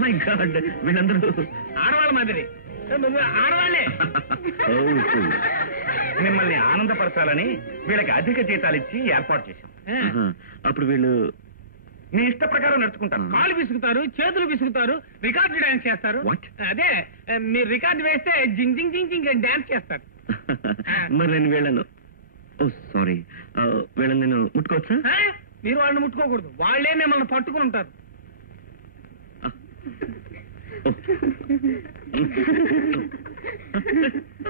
My God వీళ్ళందరూ ఆడవాళ్ళ మాదిరి. ఆడవాళ్ళే. మిమ్మల్ని ఆనందపరచాలని వీళ్ళకి అధిక జీతాలు ఇచ్చి ఏర్పాటు చేశాం. అప్పుడు వీళ్ళు మీ ఇష్ట ప్రకారం నడుచుకుంటారు. కాళ్ళు విసుగుతారు చేతులు విసుగుతారు రికార్డు డాన్స్ చేస్తారు? అదే మీరు రికార్డు వేస్తే జింగ్ జింగ్ జింగ్ జింగ్ డాన్స్ చేస్తారు. మరి నేను వీళ్ళను ఓ సారీ. వీళ్ళని నేను ముట్టుకోవచ్చా? మీరు వాళ్ళని ముట్టుకోకూడదు. వాళ్ళే మిమ్మల్ని పట్టుకుని ఉంటారు.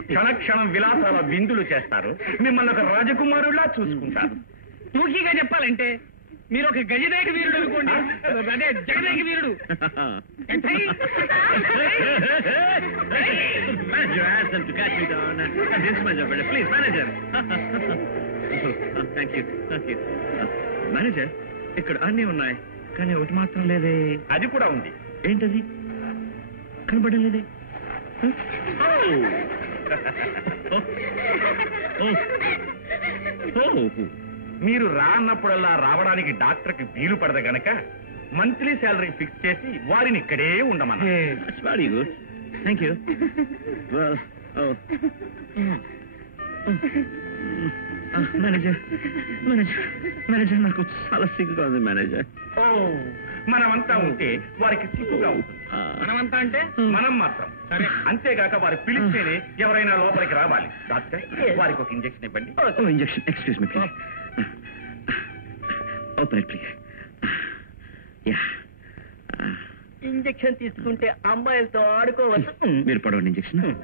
క్షణక్షణం విలాసాల విందులు చేస్తారు. మిమ్మల్ని ఒక రాజకుమారులా చూసుకుంటారు. టూకీగా చెప్పాలంటే మీరు ఒక గజరేఖ వీరుడు అనుకోండి. అదే జగదేక వీరుడు. Manager asked them to catch me down. And this is my job, please, manager. Thank you, thank you. Manager ఇక్కడ అన్నీ ఉన్నాయి. కానీ ఒకటి మాత్రం లేదే. అది కూడా ఉంది. ఏంటది? కనబడడం లేదే. మీరు రా అన్నప్పుడల్లా రావడానికి డాక్టర్కి వీలు పడదు గనక మంత్లీ శాలరీ ఫిక్స్ చేసి వారిని ఇక్కడే ఉండమన్నా. Thank you. Well, oh. Manager manager manager నాకు చాలా సిగ్గుగా ఉంది మేనేజర్ ఓ మనమంతా ఉంటే వారికి సిగ్గుగా ఉంటుంది. మనమంతా అంటే మనం మాత్రం. సరే. అంతేగాక వారు పిలిస్తేనే ఎవరైనా లోపలికి రావాలి. డాక్టర్ వారికి ఒక ఇంజెక్షన్ ఇవ్వండి. Injection excuse me please open please injection తీసుకుంటే అమ్మాయిలతో ఆడుకోవచ్చు. మీరు పడవండి ఇంజెక్షన్.